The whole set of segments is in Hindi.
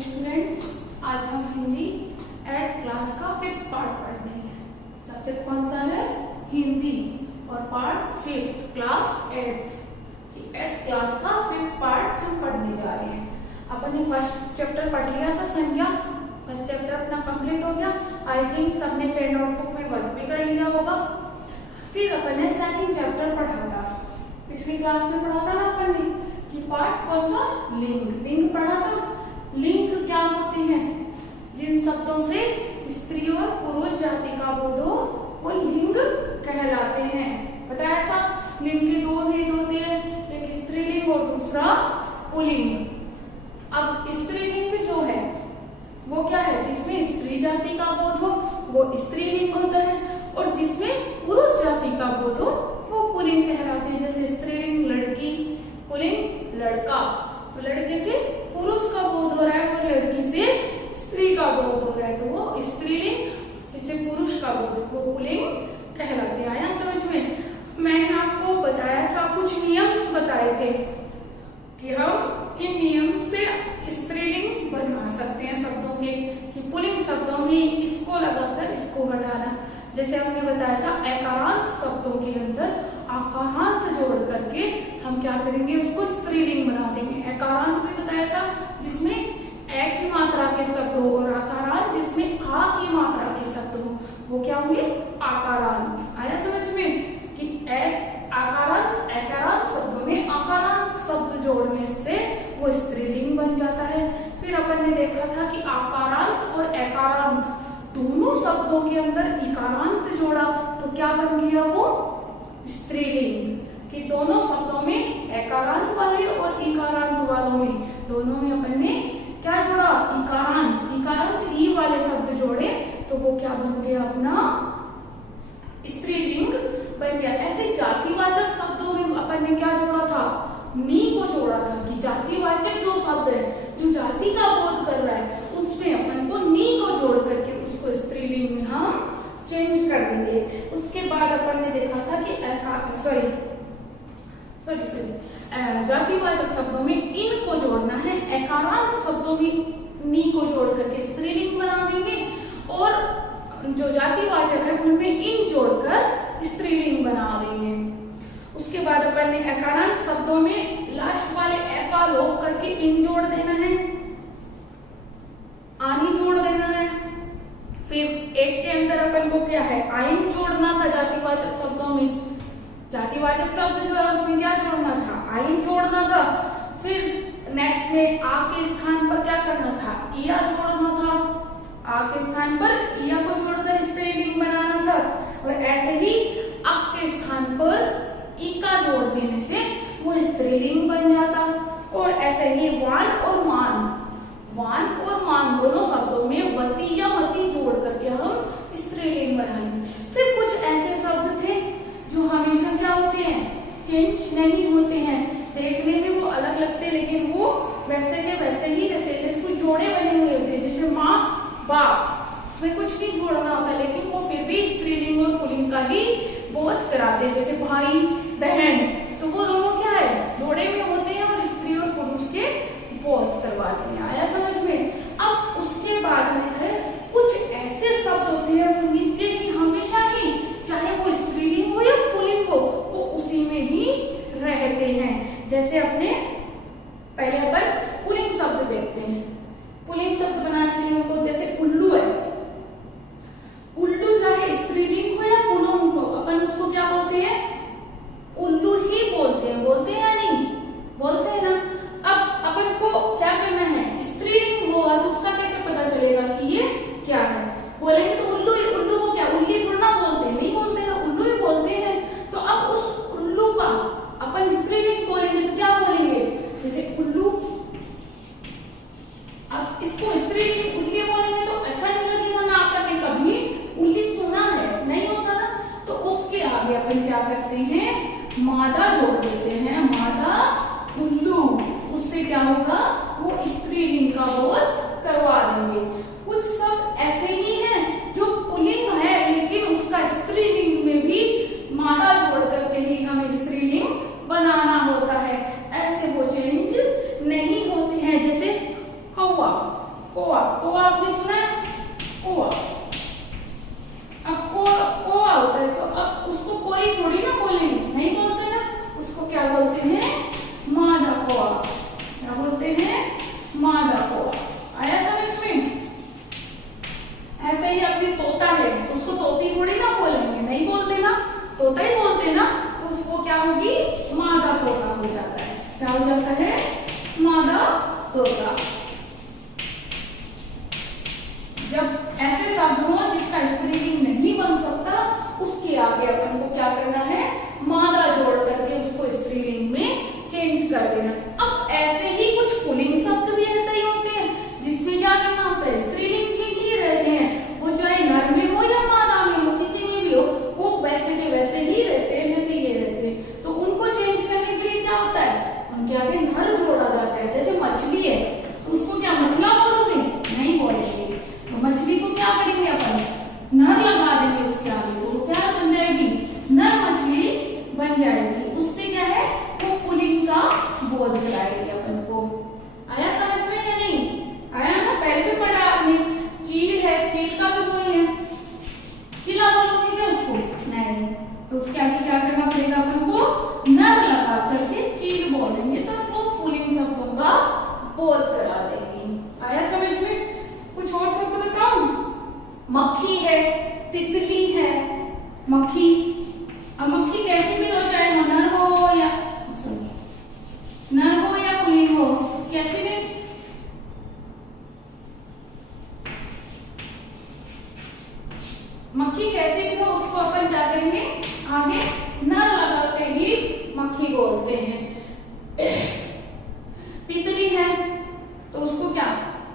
स्टूडेंट्स, आज हम हिंदी 8th क्लास का 5th पार्ट पढ़ रहे हैं। सब्जेक्ट कौन सा है? हिंदी। और part 5th class 8th class का 5th पार्ट हम पढ़ने जा रहे हैं। अपन ने फर्स्ट चैप्टर पढ़ लिया था, संज्ञा। फर्स्ट चैप्टर अपना कंप्लीट हो गया। आई थिंक सबने फिर नोटबुक में वर्क भी कर लिया होगा। फिर अपन ने सेकंड चैप्टर पढ़ा था, पिछली क्लास में पढ़ा था ना अपन ने कि पार्ट कौन सा? लिंग पढ़ा था। लिंग क्या होते हैं? जिन शब्दों से स्त्री और पुरुष जाति का बोध हो वो लिंग कहलाते हैं। बताया था लिंग के दो भेद होते हैं, एक स्त्रीलिंग और दूसरा पुल्लिंग। अब स्त्रीलिंग जो है वो क्या है? जिसमें स्त्री जाति का बोध हो वो स्त्रीलिंग होता है, और जिसमें पुरुष जाति का बोध हो वो पुल्लिंग कहलाते हैं। जैसे स्त्रीलिंग लड़की, पुल्लिंग लड़का। तो लड़के से पुरुष का बोध हो रहा है और लड़की से स्त्री का बोध हो रहा है, तो वो स्त्रीलिंग, जिससे पुरुष का बोध वो पुल्लिंग कहलाते हैं। आया समझ में? मैंने आपको बताया था, कुछ नियम्स बताए थे कि हम इन नियम से स्त्रीलिंग बना सकते हैं शब्दों के, कि पुल्लिंग शब्दों में इसको लगाकर इसको हटाना। जैसे हमने बताया था एकारांत शब्दों के अंदर आकारांत जोड़ करके हम क्या करेंगे? उसको स्त्रीलिंग बना देंगे। एकारांत में बताया था जिसमें ए की मात्रा के शब्द हो, और आकारांत जिसमें आ की मात्रा के शब्द हो वो क्या होंगे? आकारांत। आया समझ में? कि एकारांत शब्दों में आकारांत शब्द जोड़ने से वो स्त्रीलिंग बन जाता है। फिर अपन ने देखा था कि आकारांत और एकारांत दोनों शब्दों के अंदर इकारांत जोड़ा तो क्या बन गया? वो स्त्रीलिंग। कि दोनों शब्दों में एकारांत वाले और इकारांत वालों में दोनों में अपन ने क्या जोड़ा? इकारांत ई वाले शब्द जोड़े तो वो क्या बन गया? अपना स्त्रीलिंग बन गया। ऐसे जातिवाचक शब्दों में अपन ने क्या जोड़ा था? नी को जोड़ा था। कि जातिवाचक जो शब्द है, जो जाति का बोध कर रहा है, उसमें अपन को नी को जोड़ करके उसको स्त्रीलिंग में हम चेंज कर देंगे। उसके बाद अपन ने देखा था कि जातिवाचक शब्दों में इन को जोड़ना है, एकारांत शब्दों में नी को जोड़ करके स्त्रीलिंग बना देंगे, और जो जातिवाचक है उनमें इन जोड़कर स्त्रीलिंग बना देंगे। उसके बाद अपन ने एकारांत शब्दों में लास्ट वाले ए का लोप करके इन जोड़ देना है, आनी जोड़ देना है। फिर एक के अंदर अपन को क्या है? आइन जोड़ना था जातिवाचक शब्दों में। जातिवाचक शब्द जो है उसमें क्या जोड़ना था? आइन जोड़ना था। फिर नेक्स्ट में आ के स्थान पर क्या करना था? इया जोड़ना था। आ के स्थान पर इया को जोड़कर स्त्रीलिंग बनाना था। और ऐसे ही अक के स्थान पर इका जोड़ देने से वो स्त्रीलिंग बन जाता। और ऐसे ही वान और मान दोनों शब्दों में वती या मती जोड़ करके हम स्त्रीलिंग बनाएंगे। फिर कुछ ऐसे शब्द थे जो हमेशा क्या होते हैं? चेंज नहीं होते हैं। देखने में वो अलग लगते हैं लेकिन वो वैसे के वैसे ही रहते हैं। जैसे कुछ जोड़े बने हुए होते हैं, जैसे माँ बाप, उसमें कुछ नहीं जोड़ना होता लेकिन वो फिर भी स्त्रीलिंग और पुल्लिंग का ही बोध कराते हैं। जैसे भाई बहन, तो वो दोनों क्या है? जोड़े में होते हैं और स्त्री और पुरुष के बोध करवाते हैं। आया समझ में? अब उसके बाद में थे कुछ ऐसे शब्द होते हैं वो नित्य ही, हमेशा ही, चाहे वो स्त्रीलिंग हो या पुल्लिंग हो, वो उसी में ही रहते हैं। जैसे अपने पहले अपन पुल्लिंग शब्द देखते हैं। पुल्लिंग शब्द बनाने के लिए उनको, जैसे उल्लू है, उल्लू चाहे स्त्रीलिंग हो या पुल्लिंग हो, अपन उसको क्या बोलते हैं? उल्लू ही बोलते हैं। बोलते हैं या नहीं? बोलते हैं ना। अब अपन को क्या करना है? स्त्रीलिंग होगा तो उसका कैसे पता चलेगा कि ये क्या है? बोलेंगे तो उल्लू को क्या उल्ली थोड़ा ना बोलते हैं? नहीं बोलते ना, उल्लू ही बोलते हैं। तो अब उस उल्लू का अपन स्त्रीलिंग बोलेंगे तो क्या बोलेंगे? जैसे उल्लू, अब इसको स्त्रीलिंग उल्ली बोलेंगे तो अच्छा नहीं लगेगा ना। आपने कभी उल्ली सुना है? नहीं होता ना। तो उसके आगे अपन क्या करते हैं? मादा जोड़ देते हैं। मादा उल्लू, उससे क्या होगा? वो स्त्रीलिंग का बोध करवा देंगे। कुछ शब्द ऐसे ही हैं जो कोआ, कोआ आपने सुना है? कोआ। अब कोआ होता है तो अब उसको कोई थोड़ी ना बोलेंगे, नहीं बोलते ना, उसको क्या बोलते हैं? मादा कोआ। क्या बोलते हैं? मादा कोआ। आया समझ में? ऐसे ही अपनी तोता है तो उसको तोती थोड़ी ना बोलेंगे, नहीं बोलते ना, तोता ही बोलते ना, तो उसको क्या होगी? मादा तोता हो जाता है। क्या हो जाता है? मादा तोता। जब ऐसे शब्द हो जिसका स्त्रीलिंग नहीं बन सकता, उसके आगे अपन को क्या करना है? मादा जोड़ करके उसको स्त्रीलिंग में चेंज कर देना। अब ऐसे ही कुछ पुल्लिंग शब्द भी ऐसे ही होते हैं जिसमें क्या करना होता है? स्त्रीलिंग के ही रहते हैं, वो चाहे नर में हो या मादा में हो, किसी में भी हो, वो वैसे के वैसे ही रहते हैं जैसे ये रहते हैं। तो उनको चेंज करने के लिए क्या होता है? उनके आगे नर जोड़ा जाता है। जैसे मछली है तो उसको क्या मछला बोलोगे? नहीं बोलेंगे। तो मछली को क्या करेंगे अपन? नर लगा देंगे उसके आगे, तो वो क्या बन जाएगी? नर मछली बन जाएगी। उससे क्या है? वो पुल्लिंग का बोध कराएगी अपन को। आया समझ में या नहीं आया? ना पहले भी पढ़ा आपने। चील है, चील का भी कोई है, चिला बोलोगे क्या उसको? नहीं। तो उसके आगे क्या करना पड़ेगा अपन को? नर लगा करके चील बोलेंगे, तो वो पुल्लिंग शब्दों का बोध करा देंगे। आया समझ में? कुछ और शब्द बताऊं? मक्खी है, तितली है, मक्खी। अब मक्खी कैसी भी हो, चाहे वो नर हो या पुल्लिंग हो, कैसी भी, मक्खी कैसी भी हो, उसको अपन क्या करेंगे? आगे नर लगा के ही मक्खी बोलते हैं। तितली है तो उसको क्या?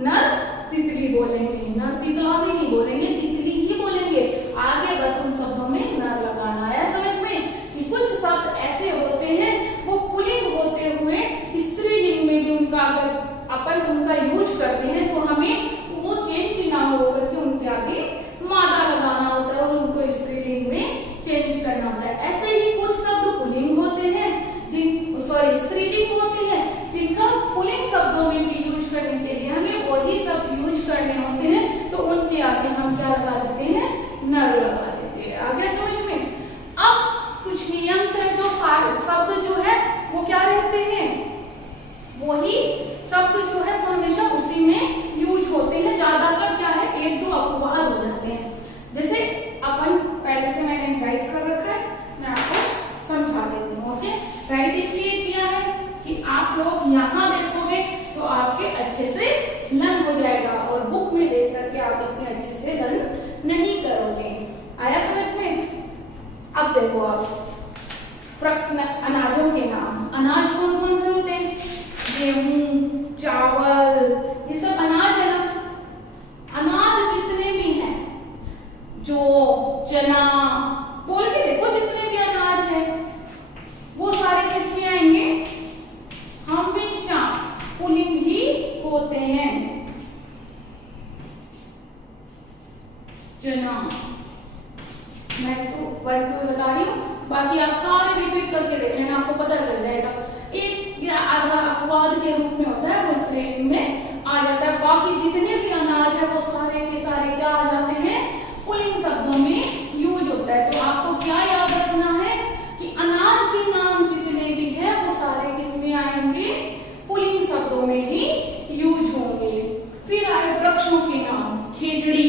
नर तितली बोलेंगे, नर तितला भी नहीं बोलेंगे, तितली ही बोलेंगे। आगे बस उन शब्दों में नर लगाना। आया समझ में? कि कुछ शब्द ऐसे होते हैं वो पुल्लिंग होते हुए स्त्रीलिंग में भी उनका अगर अपन उनका यूज करते हैं तो हमें वो चेंज ना हो करके उनके आगे मादा लगाना होता है और उनको स्त्रीलिंग में चेंज करना होता है। ऐसे ही कुछ शब्द पुल्लिंग होते हैं, स्त्रीलिंग होते हैं, जिनका पुल्लिंग शब्दों में भी यूज करने के लिए हमें वही शब्द यूज करने होते हैं, तो उनके आगे हम क्या लगा देते हैं? नर लगा देते हैं। आगे समझ में? अब कुछ नियम है, जो सारे शब्द जो है वो क्या रहते हैं? वही शब्द जो है वो हमेशा उसी में यूज होते हैं। ज्यादातर क्या है? एक दो अपवाद हो जाते हैं। जैसे अपन पहले से मैंने राइट कर रखा है, मैं आपको समझा देती हूँ। ओके, राइट इसलिए किया है कि आप लोग यहाँ देखोगे तो आपके अच्छे से लर्न हो जाएगा, और बुक में देख करके आप इतने अच्छे से लर्न नहीं करोगे। आया समझ में? अब देखो आप अनाजों के नाम। अनाज कौन कौन से होते हैं? गेहूं, चावल, ये सब अनाज है ना। अनाज जितने भी हैं, जौ, चना, बोल के देखो, जितने भी अनाज है वो सारे किसमें आएंगे? हमेशा पुल्लिंग ही होते हैं। चना, मैं तो 1 2 बता रही हूँ, बाकी आप सारे रिपीट करके देख लेना, आपको पता चल जाएगा। एक या आधा अपवाद के रूप में होता है, वो स्त्रीलिंग में आ जाता है। बाकी जितने भी अनाज है वो सारे के सारे क्या आ जाते हैं? पुल्लिंग शब्दों में यूज होता है। तो आपको क्या याद रखना है कि अनाज के नाम जितने भी है वो सारे किसमें आएंगे? पुल्लिंग शब्दों में ही यूज होंगे। फिर आए वृक्षों के नाम। खेजड़ी,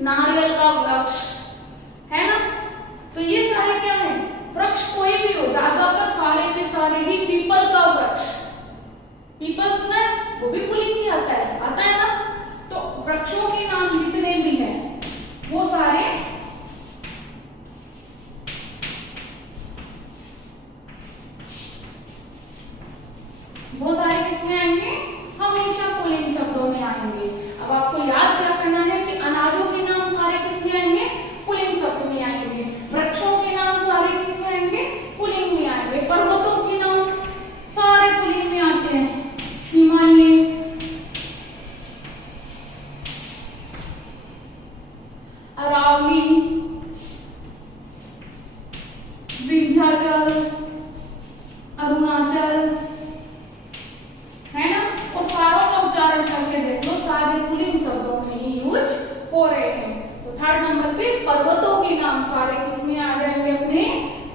नारियल का वृक्ष है ना, तो ये सारे क्या है? वृक्ष कोई भी हो, ज्यादातर सारे के सारे ही पीपल का वृक्ष। पीपल सुना है? वो भी पुल्लिंग ही आता है ना। तो वृक्षों के नाम जितने भी हैं वो सारे किसमें आएंगे? हमेशा पुल्लिंग शब्दों में आएंगे। अब आपको याद क्या करना है कि अनाजों के नाम सारे किसमें आएंगे? पुल्लिंग शब्द में आएंगे। वृक्षों के नाम सारे किसमें आएंगे? पुल्लिंग में आएंगे। पर्वतों के नाम सारे पुल्लिंग में आते हैं। हिमालय, अरावली, विंध्याचल, अरुणाचल, है ना। और सारों का उच्चारण करके देख लो, सारे पुल्लिंग शब्दों में ही यूज हो रहे हैं। तो थर्ड नंबर पे पर्वतों के नाम सारे किसमें आ जाएंगे अपने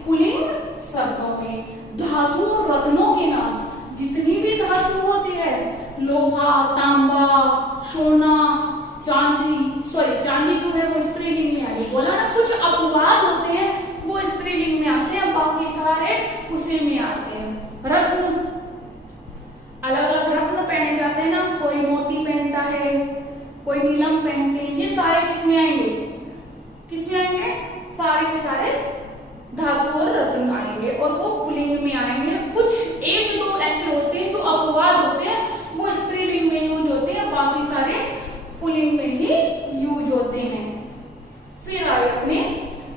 पुल्लिंग शब्दों में। धातु और रत्नों के नाम, जितनी भी धातु होती है, लोहा, तांबा, सोना, चांदी जो है वो स्त्रीलिंग में आ रही, बोला ना कुछ अपवाद होते हैं वो स्त्रीलिंग में आते हैं, बाकी सारे उसी में आते हैं। रत्न, अलग अलग रत्न पहने जाते हैं ना, कोई मोती पहनता है, कोई नीलम पहनते हैं, ये सारे किसमें आएंगे, किसमें आएंगे, सारे के सारे धातु और रत्न आएंगे और वो पुल्लिंग में आएंगे। कुछ एक दो ऐसे होते हैं जो अपवाद होते हैं वो स्त्रीलिंग में यूज होते हैं, बाकी सारे पुल्लिंग में ही यूज होते हैं। फिर आए अपने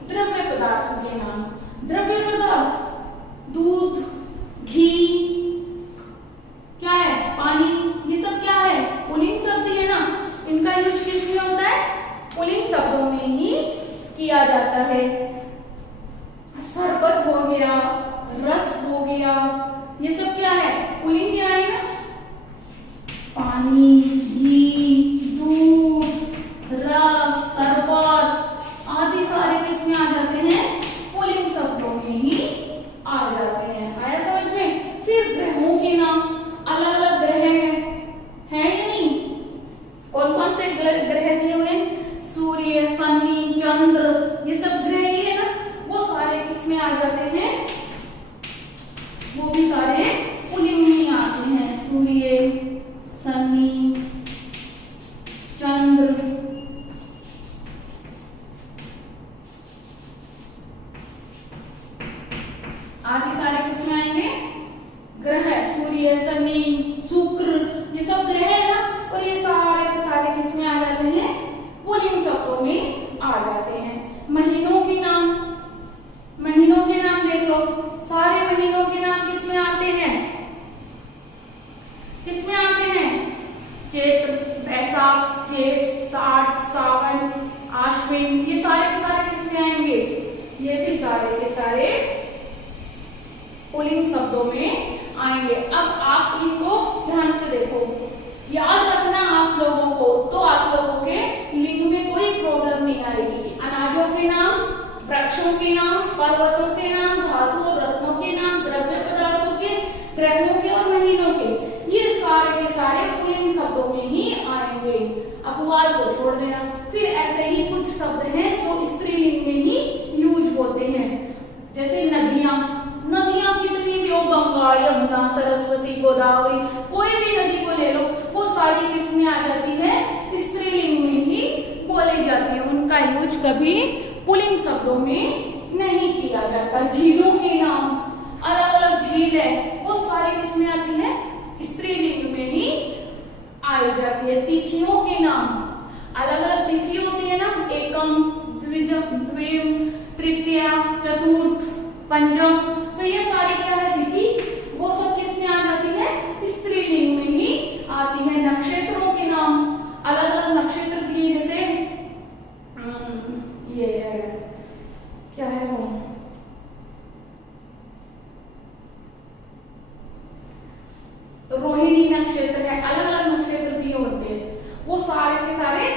द्रव्य पदार्थों के नाम। द्रव्य पदार्थ, दूध, घी, क्या है, पानी, ये सब क्या है, पुल्लिंग शब्द है ना, इनका यूज किसमें होता है, पुल्लिंग शब्दों में ही किया जाता है। शरबत हो गया, रस हो गया, ये सब क्या है, पुल्लिंग में आए ना। पानी, घी, दूध, रस, शरबत आदि सारे किसमें आ जाते हैं, पुल्लिंग शब्दों में ही आ जाते हैं। आया समझ में। फिर ग्रहों के नाम, अलग अलग ग्रह हैं या नहीं, कौन कौन से ग्रह दिए हुए, सूर्य, शनि, चंद्र, ये सब ग्रह ही है ना, वो सारे किसमें आ जाते हैं, वो भी सारे पुल्लिंग में आते हैं। सूर्य, शनि, चंद्र, आदि सारे किसमें आएंगे, ग्रह, सूर्य, शनि, शुक्र, ये सब ग्रह है ना, और ये सारे के सारे किसमें आ जाते हैं, पुल्लिंग शब्दों में आ जाते हैं। महीनों के नाम, महीनों के नाम देख लो, सारे महीनों के नाम किसमें आते हैं, किसमें आते हैं, चैत्र, बैसाख, जेठ, साठ, सावन, आश्विन, ये सारे के सारे किसमें आएंगे, ये भी सारे के सारे पुल्लिंग शब्दों में आएंगे। अब आप इनको ध्यान से देखो, याद रखना आप लोगों को, तो आप लोगों के लिंग में कोई प्रॉब्लम नहीं आएगी। अनाजों के नाम, वृक्षों के नाम, पर्वतों के नाम, धातु और रत्नों के नाम, द्रव्य पदार्थों के, ग्रहों के और महीनों के, ये सारे के सारे पुल्लिंग शब्दों में ही आएंगे, अपवाद को छोड़ देना। फिर ऐसे ही कुछ शब्द हैं जो स्त्रीलिंग में ही यूज होते हैं, जैसे नदियां, नदियां कितनी भी हो, गंगा, यमुना, सरस्वती, गोदावरी, कोई भी नदी को ले लो, वो सारी किसमें आ जाती है, स्त्रीलिंग में ही बोली जाती है, उनका यूज कभी पुल्लिंग शब्दों में नहीं किया जाता। झीलों के नाम, अलग अलग झील है, वो सारी किसमें आती है, स्त्रीलिंग में ही आई जाती है। तिथियों के नाम, अलग अलग तिथि होती है ना, एकम, द्विजम, द्विम, तृतीया, चतुर्थ, पंचम, तो ये सारी क्या है तिथि, वो सब किसमें आ जाती है, स्त्रीलिंग में ही आती है। नक्षत्रों के नाम, अलग अलग नक्षत्र दिए, जैसे ये है, क्या है वो, रोहिणी नक्षत्र है, अलग अलग नक्षत्र दिए होते हैं, वो सारे के सारे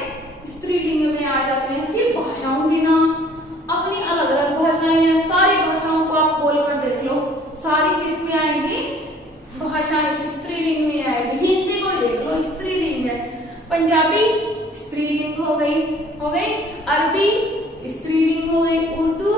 स्त्रीलिंग में आ जाते हैं। फिर भाषाओं के नाम, अपनी अलग अलग भाषाएं हैं, सारी भाषाओं को आप बोलकर देख लो, सारी किस में आएंगी, भाषाएं स्त्रीलिंग में आएगी। हिंदी को देख लो, स्त्रीलिंग है, पंजाबी स्त्रीलिंग हो गई, अरबी स्त्रीलिंग हो गई, उर्दू,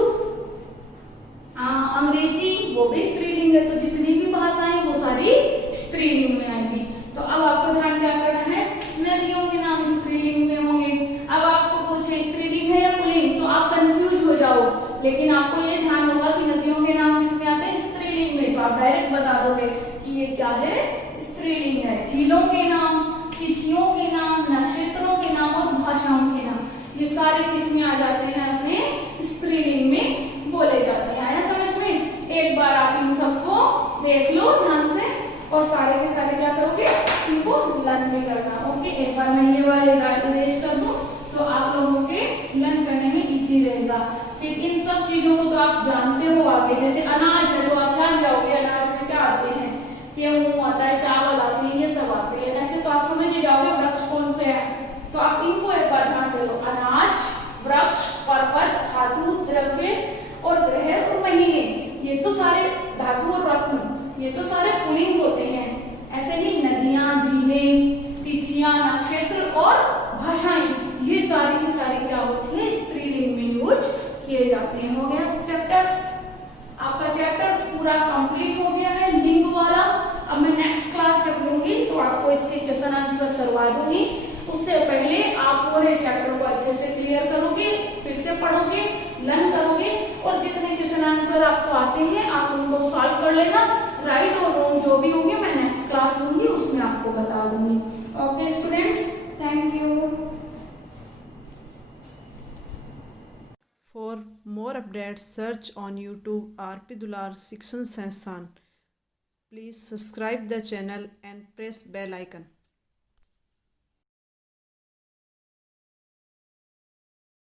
अंग्रेजी, वो भी स्त्रीलिंग है। तो जितनी भी भाषाएं वो सारी स्त्रीलिंग में आएंगी। तो अब आपको ध्यान क्या करना है, नदियों के नाम स्त्रीलिंग में होंगे। अब आपको पूछे स्त्रीलिंग है या पुल्लिंग, तो आप कंफ्यूज हो जाओ, लेकिन आपको ये ध्यान होगा कि नदियों के नाम किसमें आते हैं, स्त्रीलिंग में, तो आप डायरेक्ट बता दोगे कि ये क्या है, स्त्रीलिंग है। झीलों के नाम, तिथियों के नाम, नक्षत्रों के नाम और भाषाओं के नाम, ये सारे किसमें आ जाते हैं, अपने स्त्रीलिंग में बोले जाते हैं। आया समझ में। एक बार आप इन सबको देख लो ध्यान से, और सारे के सारे क्या करोगे, इनको लर्न भी करना। ओके, एक बार मैं ये वाले इरेज कर दूं तो आप लोगों के लर्न करने में इजी रहेगा। फिर इन सब चीजों को तो आप जानते हो आगे, जैसे अनाज है तो आप जान जाओगे अनाज में क्या आते हैं, गेहूं आता है, चावल आते हैं, ये सब आते हैं, ऐसे तो आप समझ ही जाओगे वृक्ष कौन से आप इनको एक बार ध्यान दे लो, अनाज, वृक्ष, पर्वत, धातु, द्रव्य और ग्रह और महीने, ये तो सारे धातु और रत्न, ये तो सारे पुल्लिंग होते हैं। ऐसे ही नदियां, झीलें, तिथियां, नक्षत्र और भाषाएं, ये सारी की सारी क्या होती है, स्त्रीलिंग में यूज किए जाते हैं। हो गया चैप्टर्स, आपका चैप्टर्स पूरा कंप्लीट हो गया है लिंग वाला। अब मैं नेक्स्ट क्लास जब लूंगी तो आपको इसके क्वेश्चन आंसर करवा दूंगी। उससे पहले आप पूरे चैप्टर को अच्छे से क्लियर करोगे, फिर से पढ़ोगे, लर्न करोगे और जितने क्वेश्चन आंसर आपको आते हैं आप उनको सॉल्व कर लेना। राइट और रॉन्ग जो भी होंगे मैं नेक्स्ट क्लास लूंगी, उसमें आपको बता दूंगी। Okay students, thank you. For more updates, search on YouTube RP Dular Shikshan Sansthan. Please subscribe the channel and press bell icon.